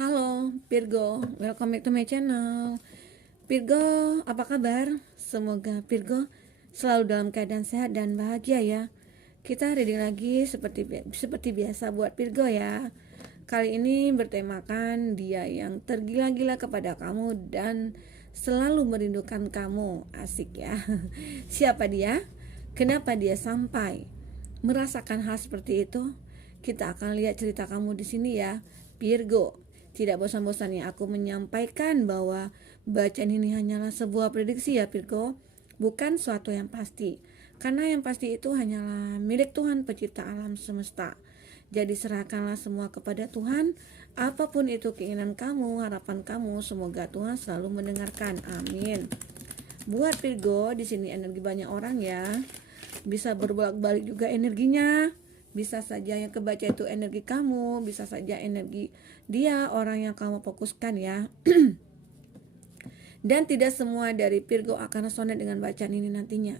Halo Virgo, welcome back to my channel. Virgo, apa kabar? Semoga Virgo selalu dalam keadaan sehat dan bahagia ya. Kita reading lagi seperti biasa buat Virgo ya. Kali ini bertemakan dia yang tergila-gila kepada kamu dan selalu merindukan kamu. Asik ya. Siapa dia? Kenapa dia sampai merasakan hal seperti itu? Kita akan lihat cerita kamu di sini ya, Virgo. Tidak bosan-bosannya aku menyampaikan bahwa bacaan ini hanyalah sebuah prediksi ya Virgo, bukan suatu yang pasti. Karena yang pasti itu hanyalah milik Tuhan pencipta alam semesta. Jadi serahkanlah semua kepada Tuhan, apapun itu keinginan kamu, harapan kamu, semoga Tuhan selalu mendengarkan. Amin. Buat Virgo, di sini energi banyak orang ya. Bisa berbolak-balik juga energinya. Bisa saja yang kebaca itu energi kamu, bisa saja energi dia, orang yang kamu fokuskan ya. Dan tidak semua dari Virgo akan resonate dengan bacaan ini nantinya.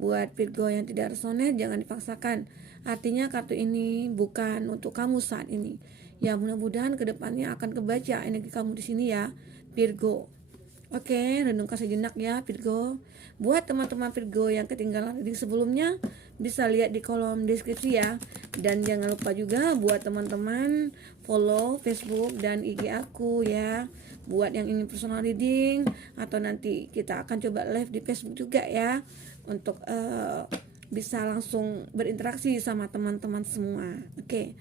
Buat Virgo yang tidak resonate, jangan dipaksakan. Artinya kartu ini bukan untuk kamu saat ini. Ya mudah-mudahan kedepannya akan kebaca energi kamu di sini ya, Virgo. Oke, renungkan sejenak ya Virgo. Buat teman-teman Virgo yang ketinggalan reading sebelumnya, bisa lihat di kolom deskripsi ya. Dan jangan lupa juga buat teman-teman follow Facebook dan IG aku ya. Buat yang ingin personal reading atau nanti kita akan coba live di Facebook juga ya, untuk bisa langsung berinteraksi sama teman-teman semua. Oke,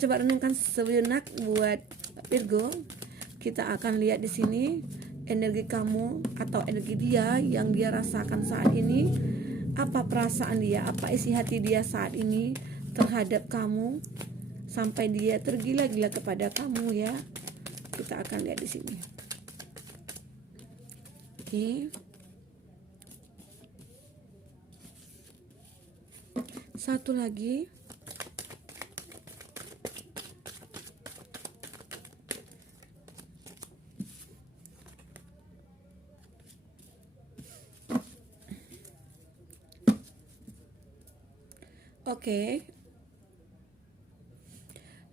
coba renungkan sejenak buat Virgo. Kita akan lihat di sini energi kamu atau energi dia yang dia rasakan saat ini. Apa perasaan dia, apa isi hati dia saat ini terhadap kamu sampai dia tergila-gila kepada kamu ya. Kita akan lihat di sini. Oke. Satu lagi. Oke.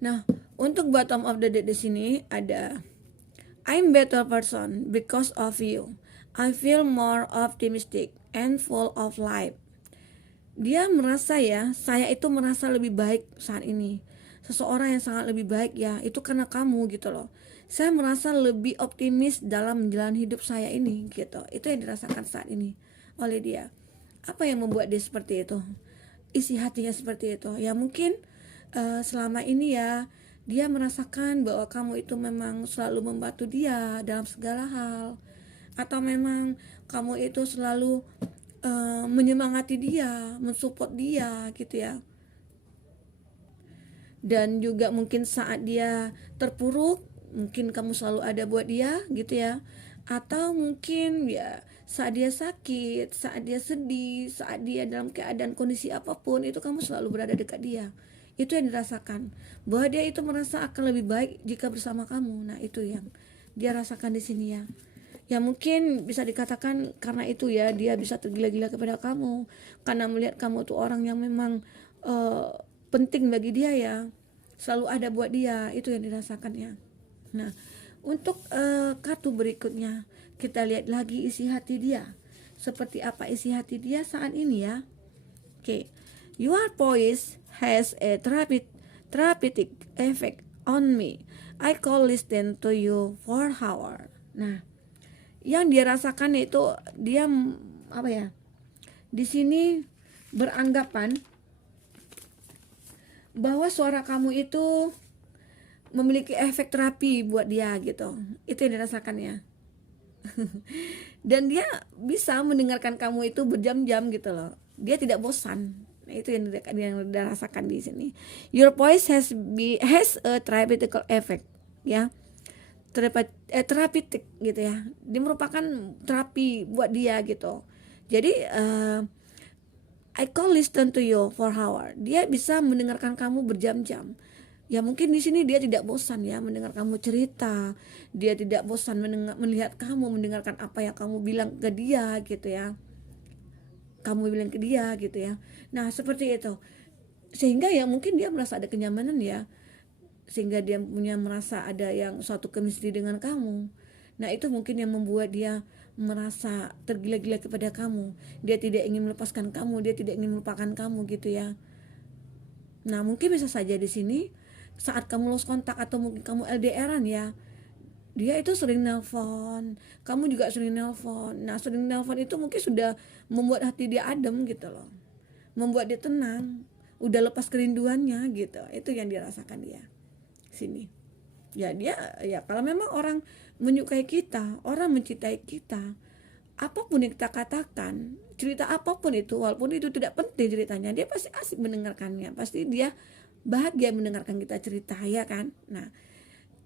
Nah, untuk bottom of the deck di sini ada I'm better person because of you. I feel more optimistic and full of life. Dia merasa ya, saya itu merasa lebih baik saat ini. Seseorang yang sangat lebih baik ya, itu karena kamu gitu loh. Saya merasa lebih optimis dalam menjalani hidup saya ini gitu. Itu yang dirasakan saat ini oleh dia. Apa yang membuat dia seperti itu? Isi hatinya seperti itu. Ya mungkin selama ini ya dia merasakan bahwa kamu itu memang selalu membantu dia dalam segala hal, atau memang kamu itu selalu menyemangati dia, mensupport dia gitu ya. Dan juga mungkin saat dia terpuruk, mungkin kamu selalu ada buat dia gitu ya. Atau mungkin ya saat dia sakit, saat dia sedih, saat dia dalam keadaan kondisi apapun, itu kamu selalu berada dekat dia. Itu yang dirasakan, bahwa dia itu merasa akan lebih baik jika bersama kamu. Nah itu yang dia rasakan di sini ya. Ya mungkin bisa dikatakan karena itu ya dia bisa tergila-gila kepada kamu, karena melihat kamu tuh orang yang memang penting bagi dia ya, selalu ada buat dia. Itu yang dirasakannya. Nah untuk kartu berikutnya, kita lihat lagi isi hati dia. Seperti apa isi hati dia saat ini ya. Oke, your voice has a therapeutic effect on me. I could listen to you for hours. Nah, yang dia rasakan itu dia apa ya? Di sini beranggapan bahwa suara kamu itu memiliki efek terapi buat dia gitu. Itu yang dirasakannya. Dan dia bisa mendengarkan kamu itu berjam-jam gitu loh. Dia tidak bosan. Nah, itu yang dia rasakan di sini. Your voice has a therapeutic effect ya. Terapeutik gitu ya. Dia merupakan terapi buat dia gitu. Jadi I can listen to you for hour. Dia bisa mendengarkan kamu berjam-jam. Ya mungkin di sini dia tidak bosan ya mendengar kamu cerita. Dia tidak bosan melihat kamu, mendengarkan apa yang kamu bilang ke dia gitu ya. Kamu bilang ke dia gitu ya. Nah seperti itu. Sehingga ya mungkin dia merasa ada kenyamanan ya. sehingga dia punya merasa ada yang suatu chemistry dengan kamu. Nah itu mungkin yang membuat dia merasa tergila-gila kepada kamu. Dia tidak ingin melepaskan kamu, dia tidak ingin melupakan kamu gitu ya. Nah mungkin bisa saja di sini saat kamu lost kontak atau mungkin kamu LDRan ya, dia itu sering nelpon, kamu juga sering nelpon. Nah sering nelpon itu mungkin sudah membuat hati dia adem gitu loh, membuat dia tenang, udah lepas kerinduannya gitu. Itu yang dirasakan dia sini. Ya dia ya kalau memang orang menyukai kita, orang mencintai kita, apapun yang kita katakan, cerita apapun itu, walaupun itu tidak penting ceritanya, dia pasti asik mendengarkannya, pasti dia bahagia mendengarkan kita cerita ya kan. Nah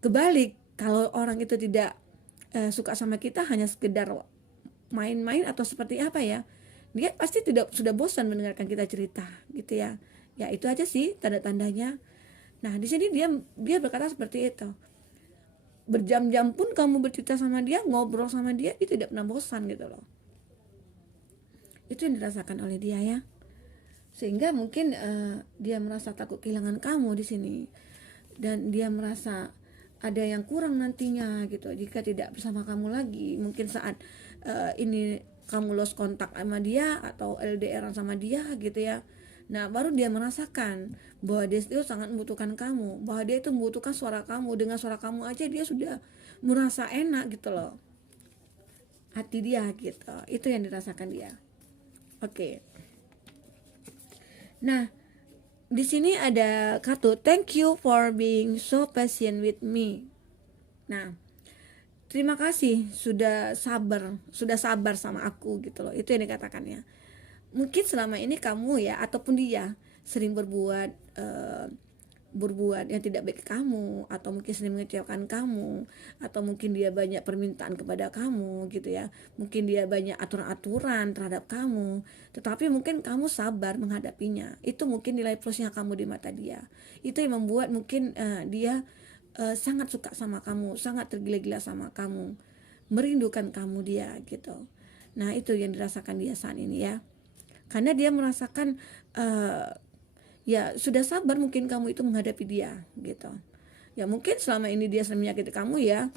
kebalik kalau orang itu tidak suka sama kita, hanya sekedar main-main atau seperti apa ya, dia pasti tidak sudah bosan mendengarkan kita cerita gitu ya. Ya itu aja sih tanda-tandanya. Nah di sini dia berkata seperti itu. Berjam-jam pun kamu bercerita sama dia, ngobrol sama dia tidak pernah bosan gitu loh. Itu yang dirasakan oleh dia ya. Sehingga mungkin dia merasa takut kehilangan kamu di sini, dan dia merasa ada yang kurang nantinya gitu jika tidak bersama kamu lagi. Mungkin saat ini kamu lost kontak sama dia atau LDR sama dia gitu ya. Nah baru dia merasakan bahwa dia itu sangat membutuhkan kamu, bahwa dia itu membutuhkan suara kamu. Dengan suara kamu aja dia sudah merasa enak gitu loh, hati dia gitu. Itu yang dirasakan dia. Oke. Nah di sini ada kartu thank you for being so patient with me. Nah terima kasih sudah sabar sama aku gitu loh. Itu yang dikatakannya. Mungkin selama ini kamu ya ataupun dia sering berbuat yang tidak baik ke kamu, atau mungkin sering mengecewakan kamu, atau mungkin dia banyak permintaan kepada kamu gitu ya. Mungkin dia banyak aturan-aturan terhadap kamu, tetapi mungkin kamu sabar menghadapinya. Itu mungkin nilai plusnya kamu di mata dia. Itu yang membuat mungkin dia sangat suka sama kamu, sangat tergila-gila sama kamu, merindukan kamu dia gitu. Nah itu yang dirasakan dia saat ini ya, karena dia merasakan ya sudah sabar mungkin kamu itu menghadapi dia gitu. Ya mungkin selama ini dia sering menyakiti kamu ya,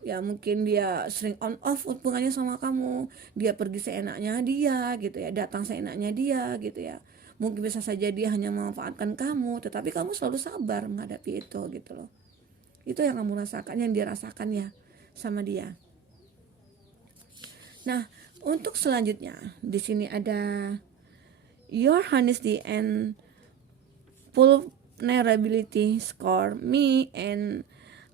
ya mungkin dia sering on off hubungannya sama kamu, dia pergi seenaknya dia gitu ya, datang seenaknya dia gitu ya. Mungkin bisa saja dia hanya memanfaatkan kamu, tetapi kamu selalu sabar menghadapi itu gitu loh. Itu yang kamu rasakan, yang dia rasakan ya sama dia. Nah untuk selanjutnya di sini ada your honesty and vulnerability score me and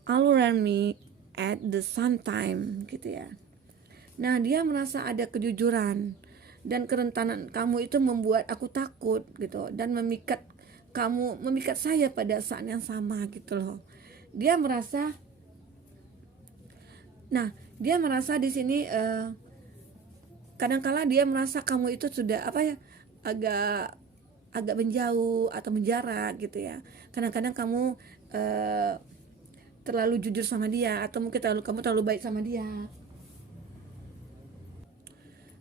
allure me at the same time gitu ya. Nah dia merasa ada kejujuran dan kerentanan kamu itu membuat aku takut gitu, dan memikat saya pada saat yang sama gitu loh. Dia merasa, nah dia merasa di sini kadangkala dia merasa kamu itu sudah apa ya, agak menjauh atau menjarak gitu ya. Kadang-kadang kamu terlalu jujur sama dia, atau mungkin kamu terlalu baik sama dia.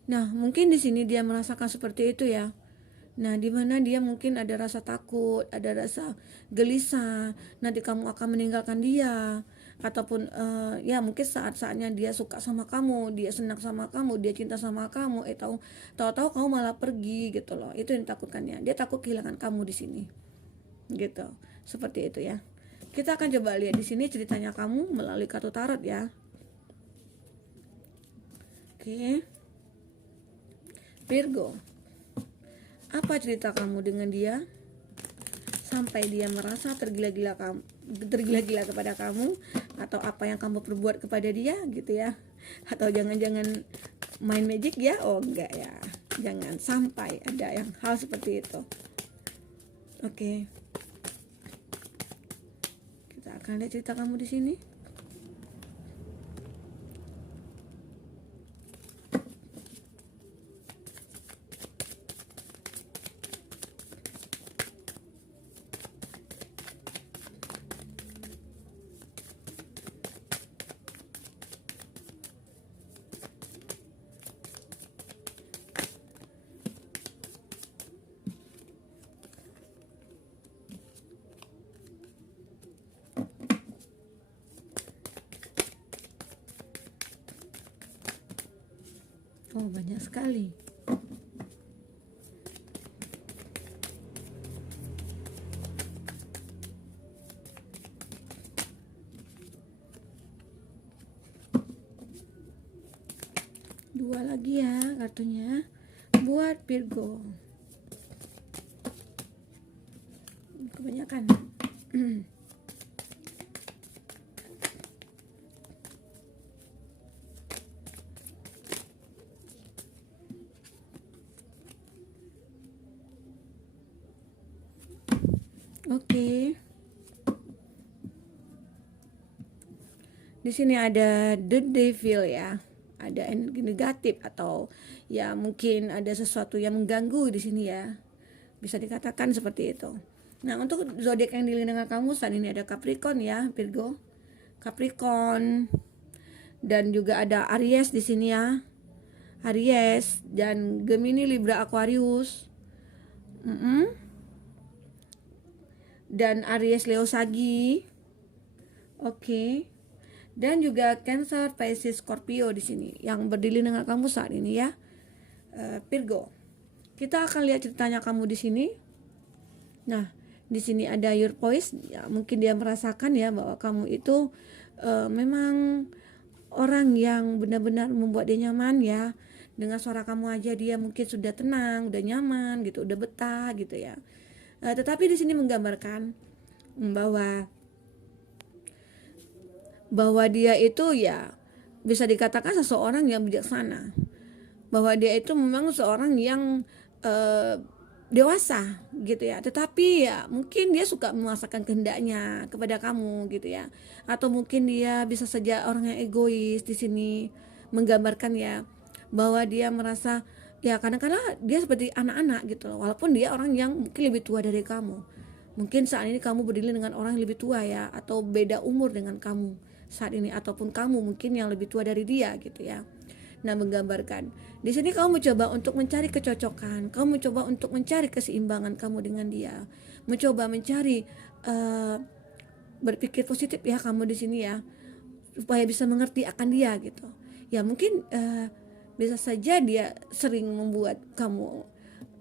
Nah mungkin di sini dia merasakan seperti itu ya. Nah di mana dia mungkin ada rasa takut, ada rasa gelisah nanti kamu akan meninggalkan dia, ataupun ya mungkin saat-saatnya dia suka sama kamu, dia senang sama kamu, dia cinta sama kamu, tahu-tahu kamu malah pergi gitu loh. Itu yang ditakutkannya. Dia takut kehilangan kamu di sini gitu, seperti itu ya. Kita akan coba lihat di sini ceritanya kamu melalui kartu tarot ya. Oke. Virgo, apa cerita kamu dengan dia sampai dia merasa tergila-gila kepada kamu, atau apa yang kamu perbuat kepada dia gitu ya, atau jangan-jangan main magic ya? Oh enggak ya, jangan sampai ada yang hal seperti itu. Oke. Kita akan lihat cerita kamu di sini. Oh, banyak sekali. Dua lagi ya kartunya buat Virgo. Kebanyakan. Oke. Di sini ada the devil ya. Ada energi negatif atau ya mungkin ada sesuatu yang mengganggu di sini ya. Bisa dikatakan seperti itu. Nah, untuk zodiak yang dilihat dengan kamu saat ini ada Capricorn ya, Virgo. Capricorn dan juga ada Aries di sini ya. Aries dan Gemini, Libra, Aquarius. Dan Aries, Leo, Sagi. Oke. Dan juga Cancer, Pisces, Scorpio di sini yang berdiri dengan kamu saat ini ya, Virgo. Kita akan lihat ceritanya kamu di sini. Nah, di sini ada your voice. Ya, mungkin dia merasakan ya bahwa kamu itu memang orang yang benar-benar membuat dia nyaman ya. Dengan suara kamu aja dia mungkin sudah tenang, udah nyaman gitu, udah betah gitu ya. Tetapi di sini menggambarkan bahwa dia itu ya bisa dikatakan seseorang yang bijaksana, bahwa dia itu memang seorang yang dewasa gitu ya, tetapi ya mungkin dia suka memaksakan kehendaknya kepada kamu gitu ya, atau mungkin dia bisa saja orang yang egois. Di sini menggambarkan ya bahwa dia merasa ya kadang-kadang dia seperti anak-anak gitu loh, walaupun dia orang yang mungkin lebih tua dari kamu. Mungkin saat ini kamu berdiri dengan orang yang lebih tua ya, atau beda umur dengan kamu saat ini, ataupun kamu mungkin yang lebih tua dari dia gitu ya. Nah, menggambarkan di sini kamu mencoba untuk mencari kecocokan, kamu mencoba untuk mencari keseimbangan kamu dengan dia, mencoba mencari berpikir positif ya kamu di sini ya, supaya bisa mengerti akan dia gitu. Ya mungkin bisa saja dia sering membuat kamu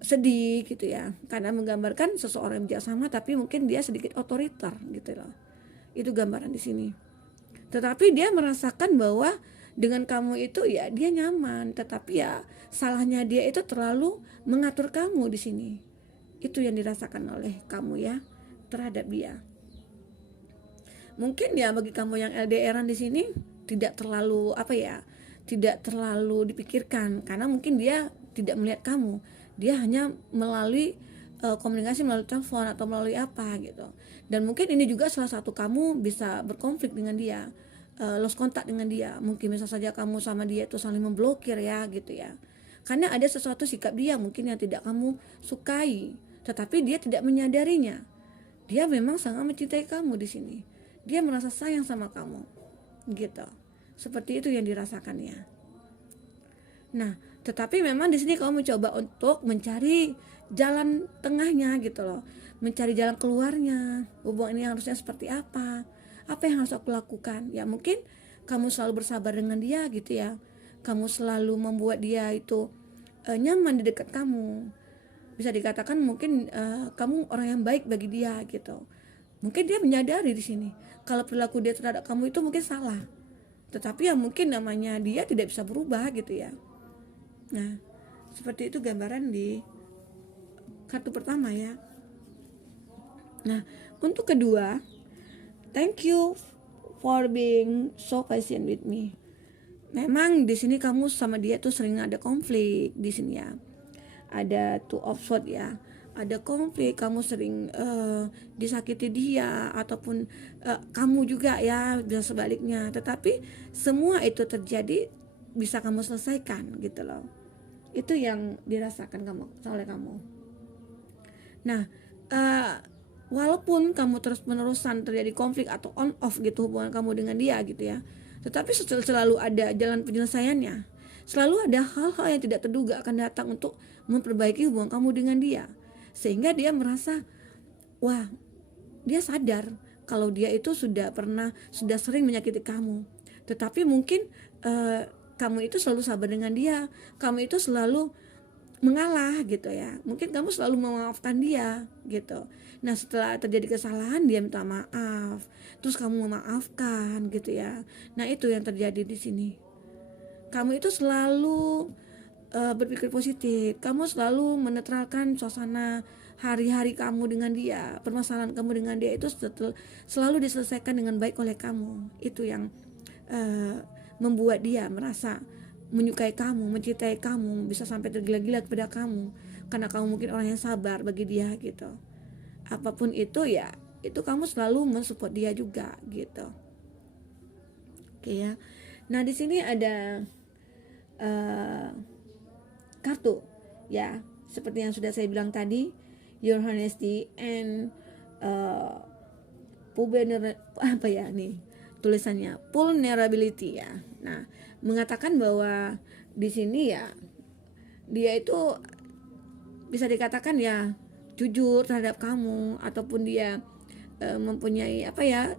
sedih gitu ya, karena menggambarkan seseorang yang bijaksana tapi mungkin dia sedikit otoriter gitu loh. Itu gambaran di sini. Tetapi dia merasakan bahwa dengan kamu itu ya dia nyaman, tetapi ya salahnya dia itu terlalu mengatur kamu di sini. Itu yang dirasakan oleh kamu ya terhadap dia. Mungkin ya bagi kamu yang LDRan di sini tidak terlalu tidak terlalu dipikirkan, karena mungkin dia tidak melihat kamu. Dia hanya melalui komunikasi melalui telepon atau melalui apa gitu. Dan mungkin ini juga salah satu kamu bisa berkonflik dengan dia, lost kontak dengan dia. Mungkin bisa saja kamu sama dia itu saling memblokir ya gitu ya, karena ada sesuatu sikap dia mungkin yang tidak kamu sukai, tetapi dia tidak menyadarinya. Dia memang sangat mencintai kamu di sini. Dia merasa sayang sama kamu gitu. Seperti itu yang dirasakannya. Nah, tetapi memang di sini kamu mencoba untuk mencari jalan tengahnya gitu loh, mencari jalan keluarnya. Hubungan ini harusnya seperti apa yang harus aku lakukan. Ya mungkin kamu selalu bersabar dengan dia gitu ya, kamu selalu membuat dia itu nyaman di dekat kamu. Bisa dikatakan mungkin kamu orang yang baik bagi dia gitu. Mungkin dia menyadari di sini kalau perilaku dia terhadap kamu itu mungkin salah, tetapi ya mungkin namanya dia tidak bisa berubah gitu ya. Nah, seperti itu gambaran di kartu pertama ya. Nah, untuk kedua, thank you for being so patient with me. Memang di sini kamu sama dia tuh sering ada konflik di sini ya. Ada two of swords ya. Ada konflik, kamu sering disakiti dia, ataupun kamu juga ya bisa sebaliknya. Tetapi semua itu terjadi bisa kamu selesaikan gitu loh. Itu yang dirasakan oleh kamu. Nah, walaupun kamu terus-menerusan terjadi konflik atau on off gitu hubungan kamu dengan dia gitu ya, tetapi selalu ada jalan penyelesaiannya. Selalu ada hal-hal yang tidak terduga akan datang untuk memperbaiki hubungan kamu dengan dia, sehingga dia merasa wah, dia sadar kalau dia itu sudah sering menyakiti kamu, tetapi mungkin kamu itu selalu sabar dengan dia, kamu itu selalu mengalah gitu ya. Mungkin kamu selalu memaafkan dia gitu. Nah, setelah terjadi kesalahan dia minta maaf, terus kamu memaafkan gitu ya. Nah, itu yang terjadi di sini. Kamu itu selalu berpikir positif, kamu selalu menetralkan suasana hari-hari kamu dengan dia, permasalahan kamu dengan dia itu selalu diselesaikan dengan baik oleh kamu. Itu yang membuat dia merasa menyukai kamu, mencintai kamu, bisa sampai tergila-gila kepada kamu, karena kamu mungkin orang yang sabar bagi dia gitu. Apapun itu ya, itu kamu selalu mensupport dia juga gitu. Oke ya. Nah, di sini ada kartu ya, seperti yang sudah saya bilang tadi, your honesty and apa ya nih tulisannya, vulnerability ya. Nah, mengatakan bahwa di sini ya dia itu bisa dikatakan ya jujur terhadap kamu, ataupun dia mempunyai apa ya,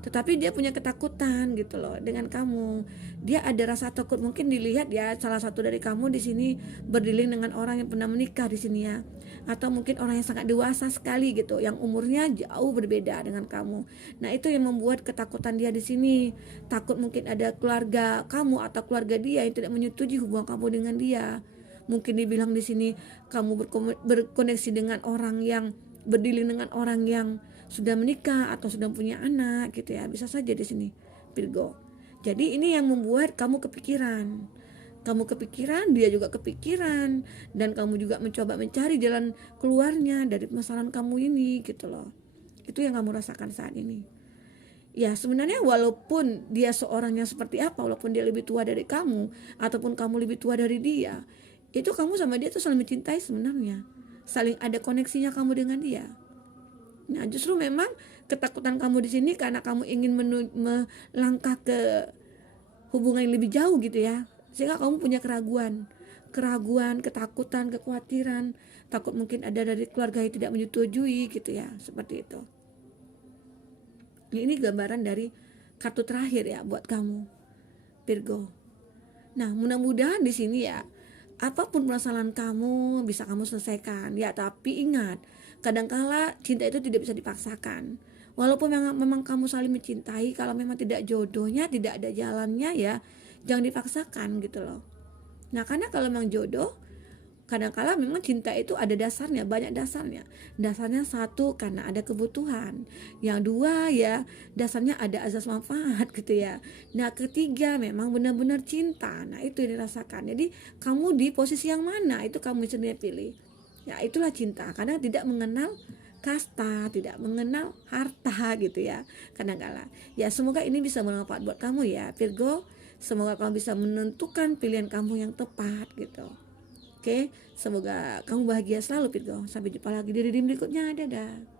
tetapi dia punya ketakutan gitu loh dengan kamu. Dia ada rasa takut, mungkin dilihat ya salah satu dari kamu di sini berdiling dengan orang yang pernah menikah di sini ya, atau mungkin orang yang sangat dewasa sekali gitu, yang umurnya jauh berbeda dengan kamu. Nah, itu yang membuat ketakutan dia di sini. Takut mungkin ada keluarga kamu atau keluarga dia yang tidak menyetujui hubungan kamu dengan dia. Mungkin dibilang di sini kamu berkoneksi dengan orang yang berdiling dengan orang yang sudah menikah atau sudah punya anak gitu ya, bisa saja di sini Virgo. Jadi ini yang membuat kamu kepikiran, dia juga kepikiran, dan kamu juga mencoba mencari jalan keluarnya dari permasalahan kamu ini gitu loh. Itu yang kamu rasakan saat ini. Ya, sebenarnya walaupun dia seorang yang seperti apa, walaupun dia lebih tua dari kamu ataupun kamu lebih tua dari dia, itu kamu sama dia tuh saling mencintai sebenarnya, saling ada koneksinya kamu dengan dia. Nah, justru memang ketakutan kamu di sini karena kamu ingin melangkah ke hubungan yang lebih jauh gitu ya, sehingga kamu punya keraguan, ketakutan, kekhawatiran, takut mungkin ada dari keluarga yang tidak menyetujui gitu ya, seperti itu. Ini gambaran dari kartu terakhir ya buat kamu Virgo. Nah, mudah-mudahan di sini ya apapun permasalahan kamu bisa kamu selesaikan ya, tapi ingat, kadangkala cinta itu tidak bisa dipaksakan. Walaupun memang kamu saling mencintai, kalau memang tidak jodohnya, tidak ada jalannya ya, jangan dipaksakan gitu loh. Nah, karena kalau memang jodoh, kadangkala memang cinta itu ada dasarnya, banyak dasarnya. Dasarnya satu, karena ada kebutuhan. Yang dua ya, dasarnya ada azas manfaat gitu ya. Nah, ketiga memang benar-benar cinta. Nah, itu yang dirasakan. Jadi kamu di posisi yang mana, itu kamu sendiri pilih. Ya, itulah cinta, karena tidak mengenal kasta, tidak mengenal harta gitu ya. Kadangkala ya, semoga ini bisa bermanfaat buat kamu ya Virgo. Semoga kamu bisa menentukan pilihan kamu yang tepat gitu. Oke, semoga kamu bahagia selalu Virgo. Sampai jumpa lagi di reading berikutnya. Dadah.